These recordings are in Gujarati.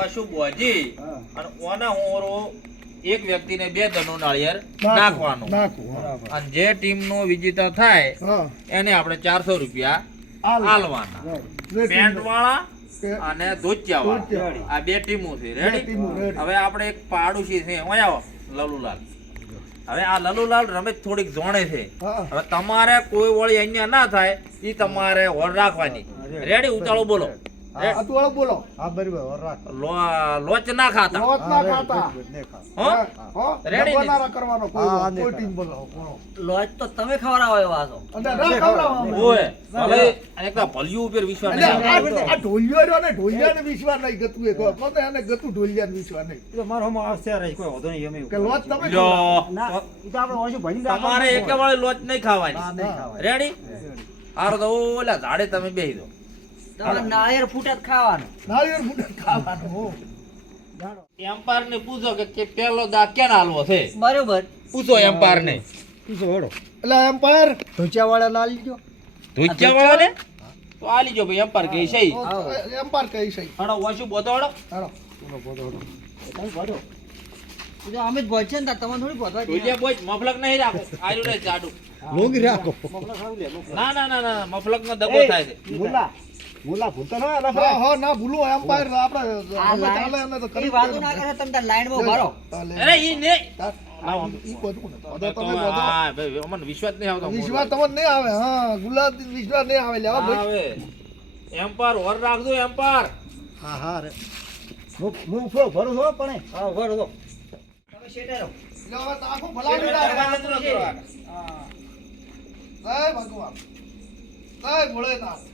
વાસુ બોજી અને ઓના હોરો એક વ્યક્તિને 2 દનો નાળિયેર નાખવાનું. અને જે ટીમનો વિજેતા થાય એને આપણે 400 રૂપિયા આલવાના. પેન્ટ વાળા અને ધોતિયા વાળા આ 2 ટીમો છે. રેડી? હવે આપણે એક પાડોશી છે ઓય આવો લલુલાલ. હવે આ લલુલાલ રમેશ થોડીક જોણે છે. હવે તમારે કોઈ વળી અહીંયા ના થાય ઈ તમારે હોર રાખવાની. રેડી? ઉતાળો બોલો. અતુવાળો બોલો. હા બરાબર હોર રાખ. લોચ ના ખાતા. લોચ ના ખાતા. હો? રેડી? બનારા કરવાનો કોઈ ટીમ બોલો. લોચ તો તમે ખવડાવો એવા છો. અને ના ખવડાવવાનો. ઓય હવે એકલા ભલિયું ઉપર વિશ્વાસ એટલે નહીં. આ ઢોલિયો રહ્યો ને ઢોલિયાને વિશ્વાસ નહીં ગતું એ કહો તો એને ગતું ઢોલિયાને વિશ્વાસ નહીં તો મારો હમ આવશે રે કોઈ વધો નહીં અમે કે લોચ તમે લ્યો. ના ઈ તો આપણે ઓછું ભણી તમારે એકે વાળે લોચ નહીં ખાવાની. નહીં ખાવાય. રેડી? હારો તો ઓલા ઝાડે તમે બેહી દો. તમારે નાળિયેર ફૂટે જ ખાવાનું. નાળિયેર ફૂટે ખાવાનું હો. એમ્પાયર ને પૂછો કે પેલો દા ક્યાં હાલવો છે. બરોબર. પૂછો એમ્પાયર ને. પીસો હળો એટલે એમ્પાયર ધોચિયાવાળા ના લીજો ધોતિયા વાળા ને તો આલી જો ભાઈ એમ્પાયર કે છે. એમ્પાયર કહી છે હાડો વાસુ બોતોડો. હાલો તમે ભાડો એ તો અમે જ પહોંચે ને તમને થોડી પહોંચવા દઈએ. ધોતિયા બોય મફલક નહીં રાખો. આયુ રે જાડુ. લોગી રાખો મફલા ખાવ લે ના ના ના ના મફલક નો દબો થાય છે. મુલા ભૂલતો ન આલા હા હા ના ભૂલો એમ્પાયર આપણે આ અમે ચાલે એને તો લાઈન કરી એ વાતો ના કરો તમે તાર લાઈનમાં ભરો. અરે ઈ ને ઈ બધું તો તમે બધો હા ભાઈ અમને વિશ્વાસ નહીં આવતો. વિશ્વાસ તમને નહીં આવે હા ગુલાબ વિશ્વાસ નહીં આવે લેવા ભાઈ આવે એમ્પાયર ઓર રાખજો એમ્પાયર. હા હા રે હું ફો ભરો છો પણ હા ભરો છો તમે શેટે રહો. લો તાકો ભલા દરવાજા દીધા તો કરવા. જય ભગવાન જય ભોળેનાથ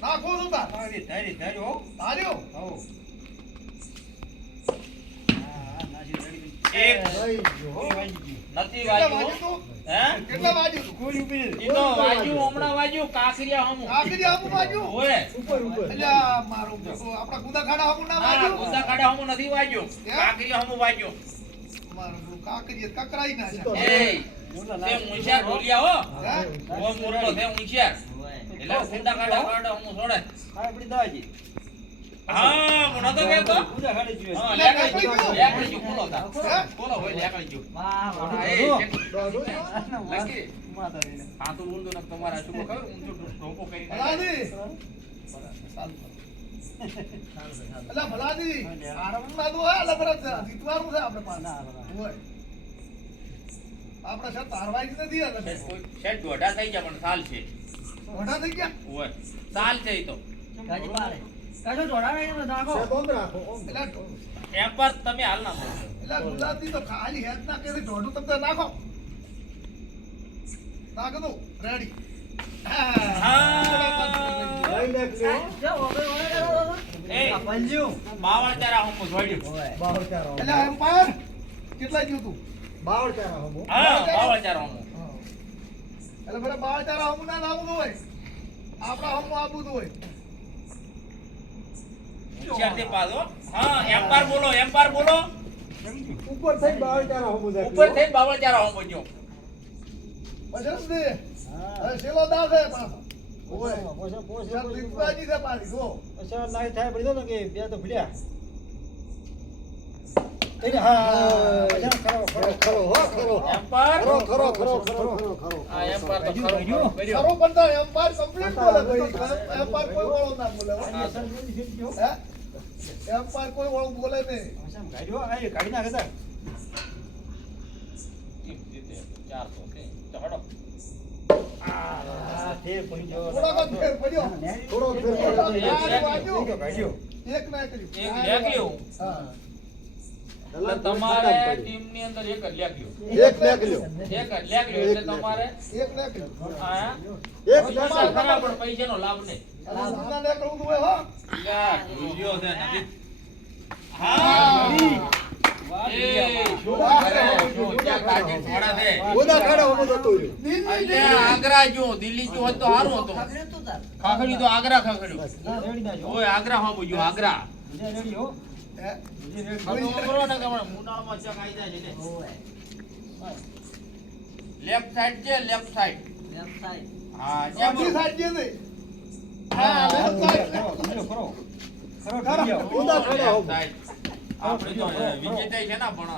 નાખો તો તાર ધરી હો. તાર્યો એક નથી કેટલા વાજ્યું. વાગ્યું તું હે કેટલા વાગ્યું તું ગોળી ઉપર ઈ તો વાજ્યું હમણાં વાજ્યું કાકરિયા હમું. આખરી આપું વાગ્યું ઓય એટલે આ મારું આપણા ગુદા ખાડા આપું ના ના વાગ્યું ગુસ્સા કાઢે હમું નથી વાજ્યું. કાકરિયા હમું વાજ્યું. મારું કાકરી કકરાઈ ના છે એ તે મુંશિયાર ઢોલિયા હો. હે? ઓ મોરલો તે મુંશિયાર. એટલે ગુંડા કાઢે હમું છોડે. આપણી દાજી હા હું નતો કહેતો. પૂજા ખાડી જોઈએ હા લેકડી જો લેકડી જો બોલો તા. હે? બોલો હોય લેકડી જો. વાહ, વાહ. હા, એ લકી. માતા રે હા તો ઊંધું નક તમારા શું ખબર ઊંધું ઢોકો કરી ભલાદી એટલે ભલાદી આરામ ના દો હે એટલે બરાબર જીતવાનું છે આપણે પાસે હોય આપણે સર તારવાઈ જ નથી એટલે શેઠ દોઢા થઈ ગયા પણ સાલ છે. મોઢા થઈ ગયા ઓય સાલ છે ઈ તો. ગાજી પાડે. કશો ઢોળાવે નહીં ને નાખો. એટલે એમ પર તમે હાલ ના બોલો. એટલે ગુજરાતી તો ખાલી હેત ના કે ઢોઢું તમને નાખો નાખ દો રેડી જો, ઓગળ ઓગળ કરો તો. એ આ પંજ્યું. બાવળ ચારા હું જોડ્યું. એટલે એમ્પાયર કેટલા જ્યું તું હા બાવળ ચારા હું. એટલે બરાબર 12 હમું ના લાવવું હોય આપણા હમું આપવું હોય હોશિયારથી પાડો. હા એમ્પાયર બોલો એમ્પાયર બોલો. ઉપર થઈ 12 હમું ઉપર થઈને બાવળ ચારા હું બોલ્યો. પછી દે હવે સેલો દા છે પાછો ઓય પોસા પોસા ચાલ દીપવાજી છે પાછી જો પોસા નાઈ થાય પડી દો કે બે તો ભૂલ્યા એને હા ખરો ખરો હો ખરો એમ્પાયર ખરો હા એમ્પાયર તો ખરો કર્યો. ખરો પણ તો એમ્પાયર કમ્પ્લીટ બોલે એમ્પાયર કોઈ વાળો ના બોલે હો. હે એમ્પાયર કોઈ વાળો બોલે નહીં ગાડીઓ આ ગાડી ના હતા 400 છે. તો હડો. આ તે પડી જો થોડાક જ ફેર પડ્યો થોડો ફેર પડ્યો ગાડીઓ એક ના કર્યું એક લેખ્યું. હા એટલે તમારે ટીમની અંદર એક જ લેખ્યું. એક લેખ્યો એક જ લેખ્યું એટલે તમારે એક લેખ્યો હા એક પૈસા ખરા પણ પૈસાનો લાભ નહીં. ના લેખવું હોય હો લ્યા, ઢોલિયો છે નથી. હા એ શું કરે? શું ત્યાં કાચી થોડા છે. ગોદા ખાડા હમું જતો રહ્યો અલ્યા, આગ્રા જો દિલ્હી જો હોત તો સારું હતું. ખખડ્યું તું તાર. ખાખડી તો આગ્રા ખાખડ્યું. ના રેડી ના જો ઓય આગ્રા હો બોલ્યો આગ્રા. બીજા રેડી હો હે બીજા રેડી આ તો બરોબર ને કે હમણાં મુંડાળમાં ચક આઈ જાય છે ને. ઓય. લેફ્ટ સાઈડ છે લેફ્ટ સાઈડ. Left side. હા જ્યાં બીજી બરોબર. સાઈડ જે નહીં હા લેફ્ટ સાઈડ ખરો ખરો ઉદા ખરા હો. આપણે તો વિજેતા છે ને પણ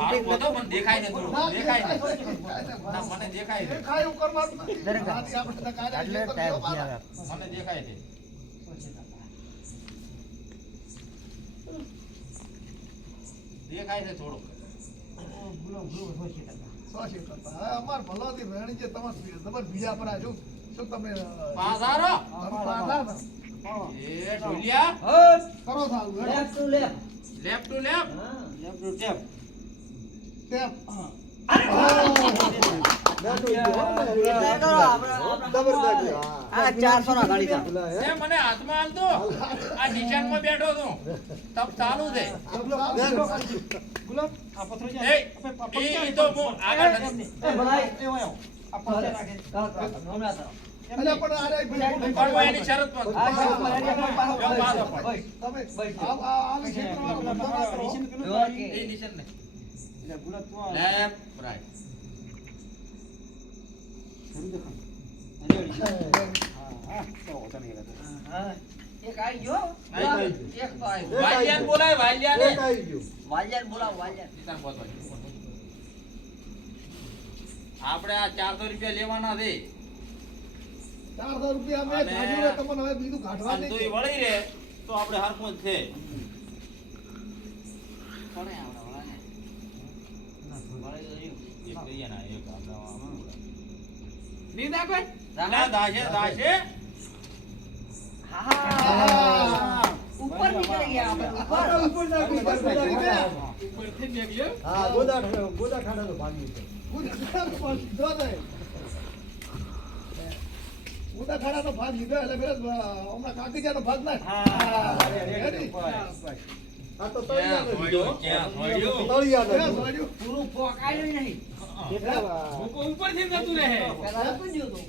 હારું બધો પણ દેખાય ને થોડું દેખાય ને ના મને દેખાય છે દેખાય એવું કરવાનું નથી. આથી આપણે તો કાર્ય જે કર્યો મારા. મને દેખાય છે દેખાય છે થોડું 100 કરતા. હવે અમાર ભલાથી વેણી જે તમાર બીજા પર આ શું તમે પાસારો તમે પાછા ને. એ ઢોલિયા કરો સારું હેડો. Left to left left to left તેમ. બેઠું છે, હો ને. એટલે કરો આપણે ડબલ બેઠું. આ 400 ના ગાડી કા પેલા, હે? એ મને હાથમાં હાલતો આ નિશાનમાં બેઠો છું તબ ચાલુ છે એ ઈ તો હું આગળ નથી. એ ભલાઈ હમણાં તો અલ્યા પણ આ રે ભાઈ પણ હું એની શરત પર છું. આ શરત પર જો પાછો પડ. તમે આ ક્ષેત્રમાં બધા કરો. એ નિશાન નહીં લેફ્ટ રાઈટ એક આવી ગયો એક તો આવી ગયો. વાલિયાન બોલાય વાલિયાને એક આવી ગયું. વાલિયાન બોલાવ વાલિયાન નિશાન બોલવા દે. આપણે આ 400 રૂપિયા લેવાના છે 400 રૂપિયા મેં અને- કાઢ્યું ને તમને હવે બીજું કાઢવા અને તો નહીં. એ વળી રહે તો આપણે હરખું જ છે કોણે આવડા વાળાને વાળી તો રહ્યું. એક કહીએ ને એક આપણે આમાં રાહા? ના દાશે દાશે હા ઉપર નીકળી ગયા આપણે ઉપર ઉપર નાખી દે. હા, ગોદા ઠાડાનું ભાગ્યું છે. ઉદા ખાડાનો ભાગ લીધો એટલે ફેર હમણાં કાકીજાનો ભાગ નાખ. રેડી? આ તો ક્યાં તળિયાનો થોડ્યો જ. ક્યાં થોડ્યો તળિયાનો જ. ક્યાં સોડ્યું? પૂરું પોકાયું નહીં કેટલા? પહેલા હતું જ હતું.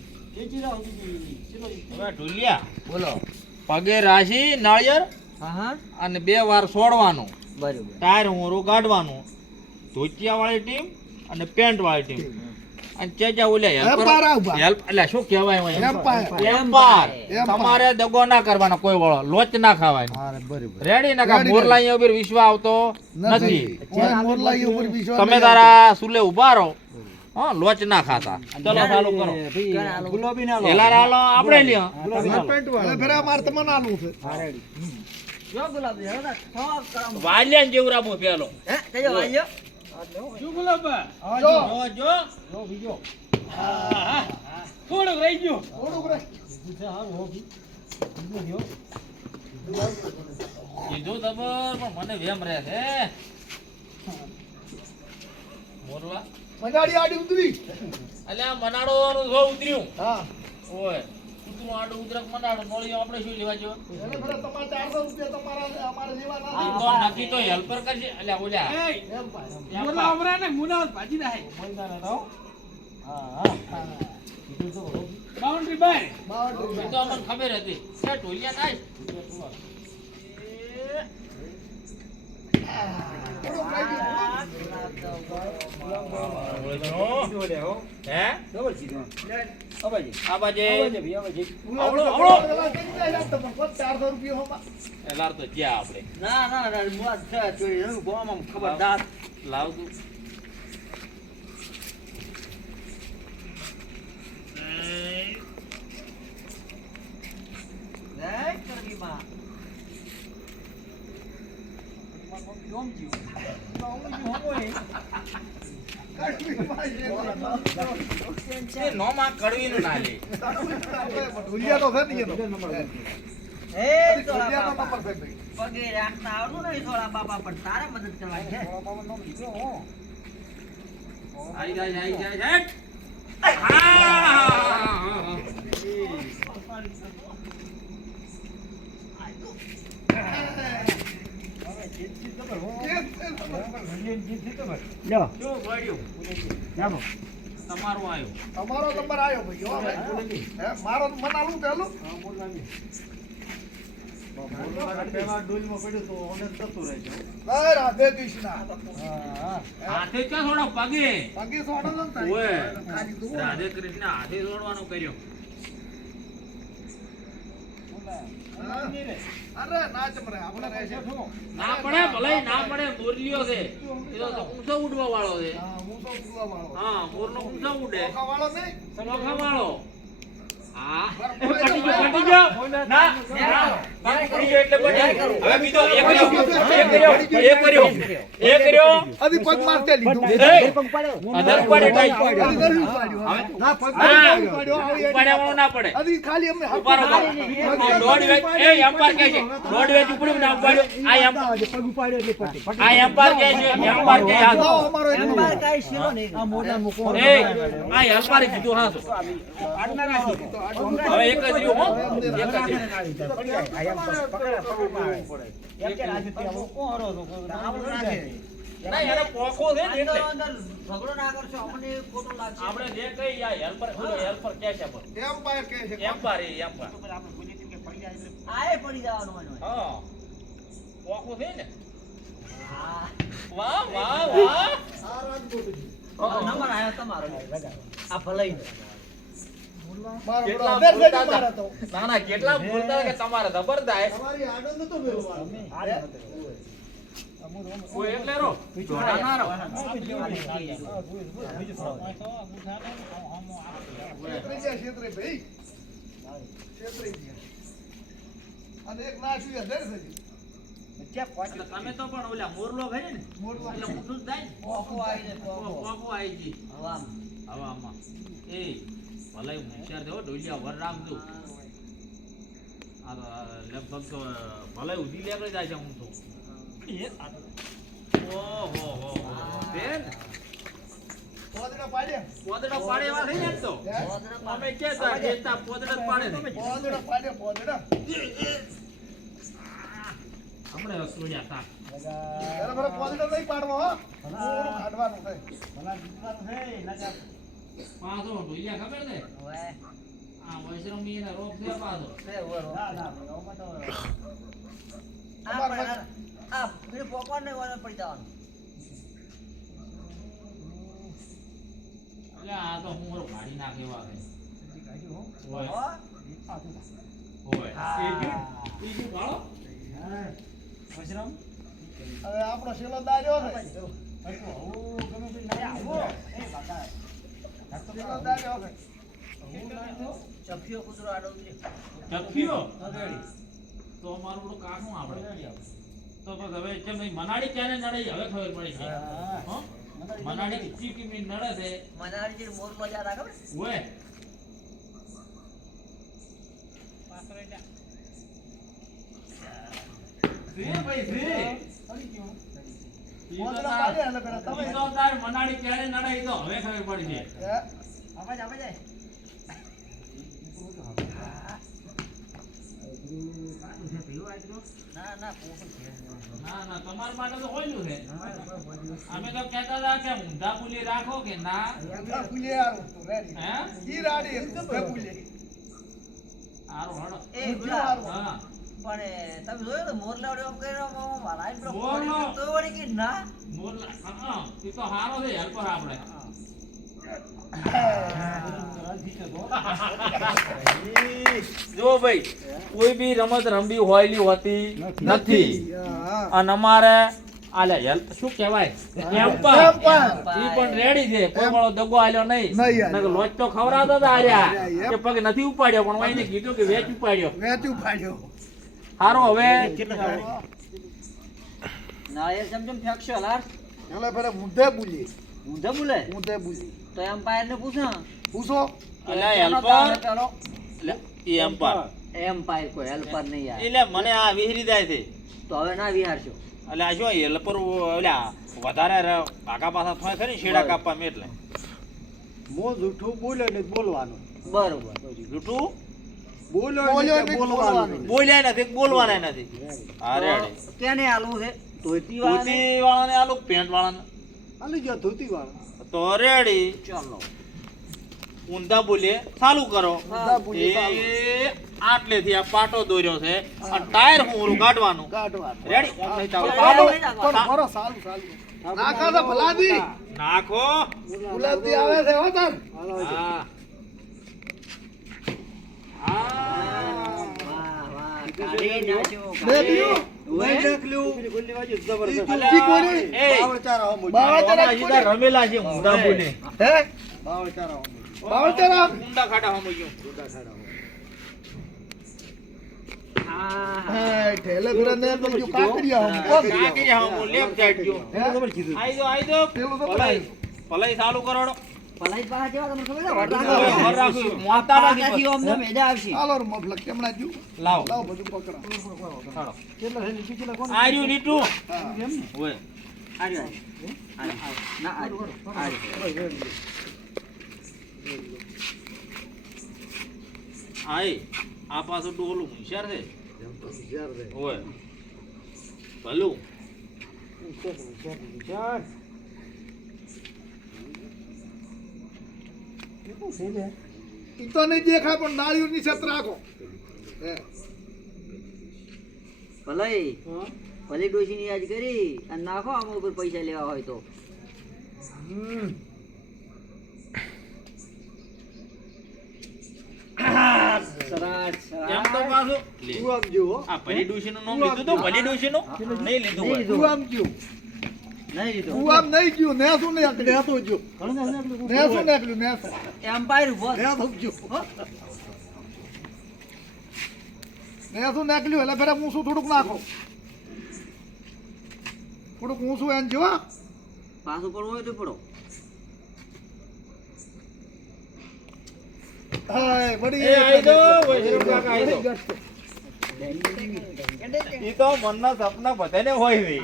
હવે ઢોલિયા બોલો પગે રાશી નાળિયેર હા અને 2 વાર છોડવાનું બરોબર ટાયર હોરું કાઢવાનું ધોતિયા વાળી ટીમ અને પેન્ટ વાળી ટીમ અને ચેજા ઓલ્યા એમ્પાયર આવું. હેલ્પ એટલે શું કહેવાય હોય એમ્પાયર. એમ્પાયર તમારે દગો ના કરવાનો કોઈ વળો લોચ ના ખાવાનો હા, બરાબર. રેડી ના કા Ready, મોરલાઈ ઉપર વિશ્વાસ આવતો નથી કોઈ મોરલાઈ ઉપર વિશ્વાસ તમે નહીં તારા સુલે ઉભા રહો હા લોચ ના ખાતા ચલો ચાલુ કરો એલાર હાલો આપણે લ્યો આવતો. હવે ફેર આ મારે તમને આલવું છે. જો ગુલાબ હેરો ના ખોપ કરમ વાલ્યાન જેવું રાબો પેલો હે તેજો વાલ્યો જો, જો થોડુંક રહે. કીધું ખબર પણ મને વેમ રહે છે મોરલા મજાડી આડી ઉતરી. અલ્યા મનાડો નું જો ઉતર્યું હા. ઓય ઉતરું આડું ઉતરક મનાડો મોળિયો આપણે શું લેવા જો એટલે ફેર તમારે 400 રૂપિયા તમારા અમારે લેવા ના ઈ તો નક્કી તો હેલ્પર કરશે અલ્યા ઓલ્યા બાવન ઈ તો અમને ખબર હતી એ ઢોલિયા થાય થોડુંક રહી ગયું. હે આ બાજે આવડો, આવડો. કેટલી જાય યાર તમે? 400 રૂપિયા હોમાં. એલાર તો જ્યાં આપણે ના ના ના મુઆ છે ચોરી રંગ બોમાં ખબરદાર લાવ તું લે કરવી માં એ નોમાં કડવીનું ના લે આપણે ઢોલિયા તો છે ને એનો. એ ઢોલિયાનો થોડા નંબર છે ભાઈ. પગે રાખતા આવડું નહીં થોડા બાપા પણ તારે મદદ કરવાની છે આઈ જાય હેટ હા શું પડ્યું તમારું આવ્યું તમારો નંબર આવ્યો ભાઈ હો ભાઈ. હે, મારો મને આલું પેલું. જય રાધે કૃષ્ણ. હાથે ક્યાં થોડો પગે બાકી સોડો ને તારી. ઓય ખાલી તું. રાધે કૃષ્ણ હાથે જોડવાનું કર્યો અરે ના ચમરે આપણે રહેશે ના પડે ભલે ના પડે મોરલીઓ છે એ તો ઊંચો ઉડવા વાળો છે હા હું તો પૂરવા વાળો હા મોરનો ઊંચો ઉડે ચોખા વાળો નહીં ચોખા વાળો હા પટી ગયો ના પટી ગયો એટલે પટી હવે બીજો એક કર્યો અધી પગ મારતે લીધું અધર પડે ટાઈ ના પગ પડ્યા વાળો ના પડે અધી ખાલી અમે ઉપાડો દોડ વેચ એ એમ્પાયર કહે છે દોડ વેચ ઉપડી ના ઉપાડ્યો આ એમ્પાયર કે છે એમ્પાયર કે આ અમારો એમ્પાયર કાઈ શીલો નહીં આ મોઢા મૂકો એ આ એમ્પાયર કીધું હા હવે એક જ રહ્યું હો એક જ ના યાર પોખો છે ને એટલે ઝઘડો ના કરશો અમને ખોટું લાગશે આપણે જે કઈ આ હેલ્પર કે છે પર એમ્પાયર કહે છે એમ્પાયર આએ પડી જવાનું હોય હા પોખો છે ને હા વાહ વાહ વાહ નંબર આયો તમારો આ ભલાઈ મારો કેટલા બ્રધર છે બોલતા મારા તો હતા? ના ના કેટલા બોલતા હતા કે તમારે જબરદસ્ત તમારી આડો નતો મેળવાનો કોઈ એટલે રો જોડા ના રો ક્ષેત્રે ભાઈ ક્ષેત્રે અને એક નાચ્યું હજાર છે એટલે તમે તો પણ ઓલા મોરલો ભરી ને મોરલો. એટલે મોટું જ થાય ને પોખો આવી ને પોખો પોખો આવી ગઈ હવામ હવામાં એ ભલે હોશિયાર થયો ઢોલિયા વર રાખજો આ તો લગભગ તો ભલે ઉધી લેકડે જાય છે હું તો ઓહો હો બેન પોદડા પાડ્યા પોદડા પાડે એવા થઈ ને એમ તો અમે કેતા દેતા પોદડા જ પાડે ને પોદડા પાડ્યા પોદડા હમણે રસોડિયા તા બરાબર પોદડા નહીં પાડવા હો પૂરું કાઢવાનું છે પાછો ઢોલિયા ખબર ને હવે આ વૈશ્રમી ને રોગ છે પાછો તે ઓરો આ પેલું પોકવાન ને વાળા પડી જવાનું એટલે આ તો હું ઓલો ગાડી નાખે એવા છે હોય હો હોય એ શું ગાળો હવે આપણો શેલો દાર્યો ને શેલો દાર્યો છે ચફિયો કૂતરો આડો ઉતર્યો ચખ્યો તો મારું ઓલું કાકું આપણે તો બસ હવે કેમ નહીં મનાડી ક્યારે નડે હવે ખબર પડી છે હો મનાડી ચીકી મી નડે છે મનારી જે મોર મજા રાખે ઓય ભાઈ પોદડા પાડ્યા એટલે પેલા તમે મનાડી ક્યારે નડે એ તો હવે ખબર પડી છે હે? અવાજ આવે જાય ના ના પોખો છે ના ના તમારા માટે તો હોયલું છે અમે તો કહેતા હતા કે ઊંધા પુલી રાખો કે ના ઊંધા ફૂલે આવું તું રેડી હે ઈ રાડી ઊંધા ફૂલે હારું હાલો એ ગુલા હા પણ તમે જોયો તો મોર લાવડ્યો આમ કર્યો મારા આઈ મોરનો? તો વળી કે ના મોરલા હા એ તો હારો છે હેલ્પર આપણે જો ભાઈ કોઈ બી રમત રમવી હોયલી હોતી નથી અને અમારે આલે હેલ્પ શું કહેવાય એમ્પર ઈ પણ રેડી છે કોઈ વાળો દગો આલ્યો નહીં નહીં આલ્યો. નકર લોચ તો ખવડાવતા હતા આર્યા કે પગ નથી ઉપાડ્યો પણ વાઈને કીધું કે વેચ ઉપાડ્યો વેચું પાડ્યો હારો હવે ના એ સમજમ ફેંકશો લાર એટલે પેલા ઊંધે બોલી ઊંધે બોલે ઊંધે બોલી તો એમ્પાયર ને પૂછો પૂછો અલા કેનો હેલ્પર દાવ પેલો એટલે ઈ એમ્પર એમ્પાયર કોઈ હેલ્પર નહીં યાર એટલે મને આ વિહરી જાય છે તો હવે ના વિહારશો એટલે આ શું હેલ્પર ઓલા વધારે ભાગા પાછા થાય ખરી શેડા કાપવા મેં એટલે મો જૂઠું બોલે ને બોલવાનું બરોબર જૂઠું બોલ્યો ને બોલવાનું બોલ્યા નથી બોલવાના નથી અરે કેને આલવું છે ધોતી વાળાને ધોતી વાળાને આલું પેન્ટ વાળાને આલી ગયો ધોતી વાળો તો રેડી ચાલો ઊંધા બોલીએ ચાલુ કરો ઊંધા બોલીએ ચાલુ. એ આટલેથી આ પાટો દોર્યો છે અને ટાયર હું ઓલું કાઢવાનું કાઢવાનું રેડી ઓમ નહીં ચાલુ. ચાલો પણ ભરો સાલું સાલું નાખા તો ભલાદી નાખો ગુલાબી આવે છે હો તર હા હા વાહ વાહ કાઢી નાખ્યો, બે કાઢી. બીજું? ઓય. બીજી કોની? એ બાવળચરા હજી તાર રમેલા છે ઊંડા બોલે હે? બાવળચરા? ઊંડા ખાડા હમ ગયો હા. હા, ઠેલે ફેરા ને તો બીજું કાકરિયા હમ. ઓ કાકી હમ લેફ્ટ સાઈડ ગયો હે? આઈ દો પેલું તો ભલાઈ ભલાઈ ચાલુ કરોડો પલાઈ પાસે જેવા તમને ખબર છે? વર ઓય, રાખો. વર રાખું મોતા પાટાથી નથી અમને મેડા આવશે. હાલો રે મફલક કેમણા જ્યું? લાવ લાવ બધું પકડા. આર્યું નીટુ હા. ઓય આર્યો, આર્યો. ના, આર્યો. આર્યો. આય આ પાછો ડોલું હોશિયાર છે ઓય ભલું ઈ તો નહીં દેખાય પણ નાળિયેરની છત રાખો. હે. પલાઈ ભલે ડોશીની યાદ કરી અને નાખો આમાં ઉપર પૈસા લેવા હોય તો. સરસ, એમ તો પાછું લે આ ભલી ડોશીનું નામ લીધું તો ભલી ડોશીનું નહીં લીધું હોય તું આમ જ્યું. નહીં લીધું. તું આમ નહીં જ્યું. નેસું નહીં આકડે. નેસું જ્યું. નેસું નાખ્યું, નેસું. એમ્પાયર ઉભો. નેસું જ્યું. નેસું નાખ્યું એટલે ફેરા ઊંસું થોડુંક નાખો. થોડુંક ઊંસું એમ જો. પાછું પડવું હોય તો પડો. હાય બડી એ આઈ દો વૈષ્ણવ કાકા આઈ દો ઈ તો મનના સપના બધાને હોય રે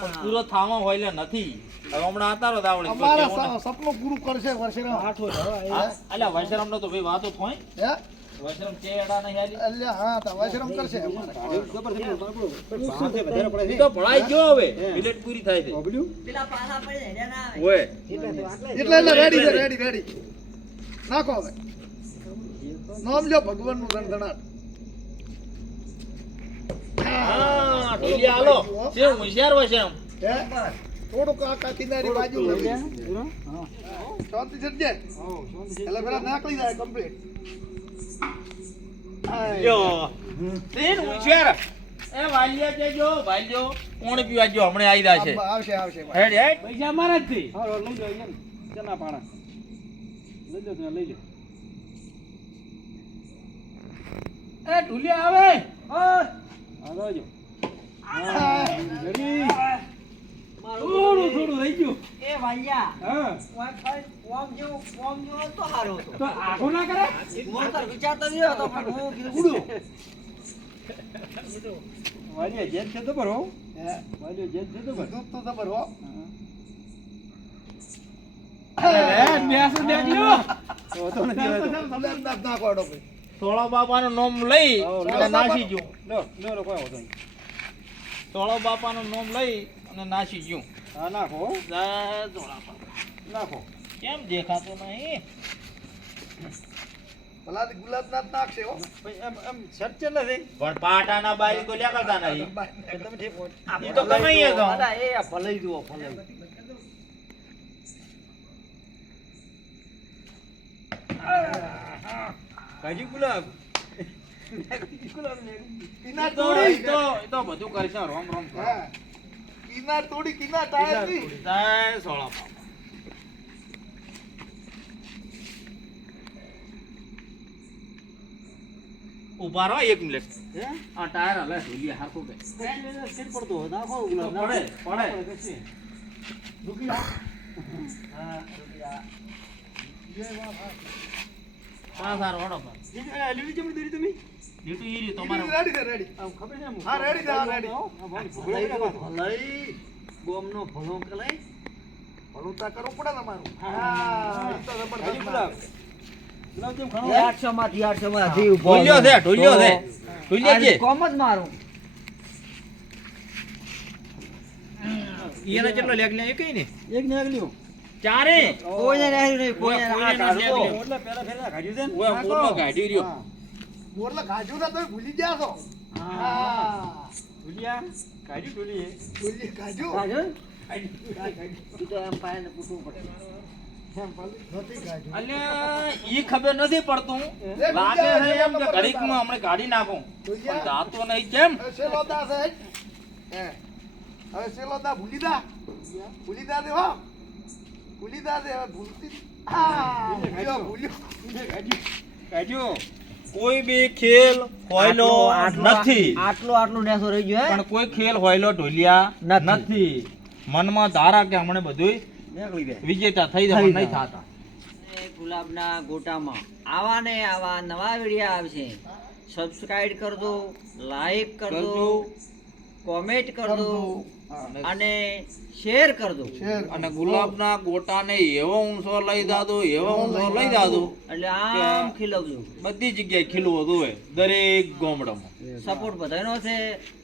પણ પૂરો થામાં હોય લે નથી હવે હમણાં આતારો દાવડી તો અમારા કેવું ના. સપનું પૂરું કરશે વર્ષેના. હા, અલ્યા વૈષ્ણવ નો તો ભાઈ વાતો થોય હે? વૈષ્ણવ ચેડા નહીં આલી અલ્યા હા તો વૈષ્ણવ કરશે અમારે. ઈ તો ભળાઈ ગયો હવે મિનિટ પૂરી થાય છે પેલા પાછા પડે હેડ્યા ના આવે. ઓય એટલે રેડી છે રેડી નાખો હવે. નામ લ્યો ભગવાનનું ધણધણાટ. હા ઢોલિયા હાલો છે હોશિયાર વૈષ્ણવ હે? થોડુંક આ કિનારી બાજુ હતી. શાંતિ છે એટલે પેલા નાખી જાય કમ્પ્લીટ. યો તેન હોશિયાર એ વાલિયા કેજો વાલ્યો કોણ પીવા જો હમણે આવી રહ્યા છે આવશે આવશે હેડ હેડ પૈસા મારા જ થી ચના પાણા લઈ લો લઈ લો એ ઢુલિયા આવે હાલો જો રેડી થોડું થોડું થઈ ગયું એ વાલ્યા હા ઓમ જેવો તો હારો હતો. તો આખો ના કરે હું તો વિચારતો રહ્યો હતો પણ હું કીધું ઉડો. વાલિયા જેત છે તો બરો હે? વાલિયા જેત છે તો બરો દૂધ તો જબર હો. ન્યાસ દેખ્યો તો નથી નાખો આડો ભાઈ. સોળો બાપાનું નામ લઈ અને નાસી ગયું લો લો કોઈ હોતો સોળો બાપાનું નામ લઈ અને નાસી ગયું હા નાખો જય સોળા બાપા. નાખો કેમ દેખાતું નહીં ભલા ગુલાબનાથ નાખશે હો. એમ એમ શર્ટ ચેલા છે પણ પાટાના બારી તો લેકરતા નહીં તમે ઠીક ઈ તો કમાઈએ તો અલા, એ ભલાઈ જુઓ ભલાઈ. કાજી ગુલાબ કિનાર તો તોડી. ઈ તો બધું કરશે રોમ રોમ કરો. હા. કિનાર તોડી કિનાર ટાયર થી. જય સોળા બાપા. ઉભા રહો એક મિનિટ હે આ ટાયર હલે ઢોલિયા હારખું કે શેર પડતો નાખો તો ગુલાબ પડે પડે પાંચ હાર ઓડો પર લીલી ચમડી દોરી તમે લીટુ ઈ રહ્યું તમારે રેડી છે રેડી. આમ ખબર છે હા રેડી છે હા રેડી. ભલાઈ ગોમનો ભલો કલાઈ. ભલું તા કરવું પડે ને મારું. હા. હા ઈ તો કાજી જબરદસ્ત ગુલાબ નાખશે. ગુલાબ જેમ ખાણો 800 માંથી 800 માંથી ઊભો. ઢોલિયો છે ઢોલિયો છે ઢોલિયો છે કોમ જ મારું. ઈ એના કેટલો લેગ લે એ કઈ ને એક ને આગલ્યો ચારે કોઈને રહેલું નહીં કોઈને કોઈને આ કાઢો. નથી આગળ. એટલે પેલા ફેરા કાઢ્યું છે ને ઓય મોરનો ગાડી રહ્યો હા. બોરલા ગાજુ ના તમે ભૂલી ગયા છો. હા હા. ઢુલિયા કાઢ્યું ઢુલીએ ભૂલી ગાજુ. કાઢો ને? ઈ તો એમ પાયાને પૂછવું પડે. અલ્યા ઈ ખબર નથી પડતું લાગે છે એમ કે ઘડીકમાં હમણે કાઢી નાખું પણ જાતો નહીં કેમ શેલો દા છે હવે શેલો દા ભૂલી દા દે હો ભૂલી દા દે હવે ભૂલતી કાઢ્યો કોઈ બી ખેલ હોયલો નથી આટલું નેસો રહી ગયો હે પણ કોઈ ખેલ હોયલો ઢોલિયા નથી મનમાં ધારા કે હમણે બધું નીકળી જાય વિજેતા થઈ જાય પણ નહીં થતા ગુલાબના ગોટામાં આવા ને આવા નવા વિડિયા આવશે સબસ્ક્રાઇબ કરજો લાઈક કરજો કોમેન્ટ કરજો અને શેર કરજો અને ગુલાબના ગોટાને એવો ઊંચો લઈ જાદો એટલે આમ ખીલવજો બધી જગ્યાએ ખીલવું હતું હોય દરેક ગામડામાં સપોર્ટ બધાનો છે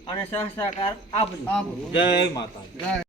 અને સહકાર આપજો જય માતા જય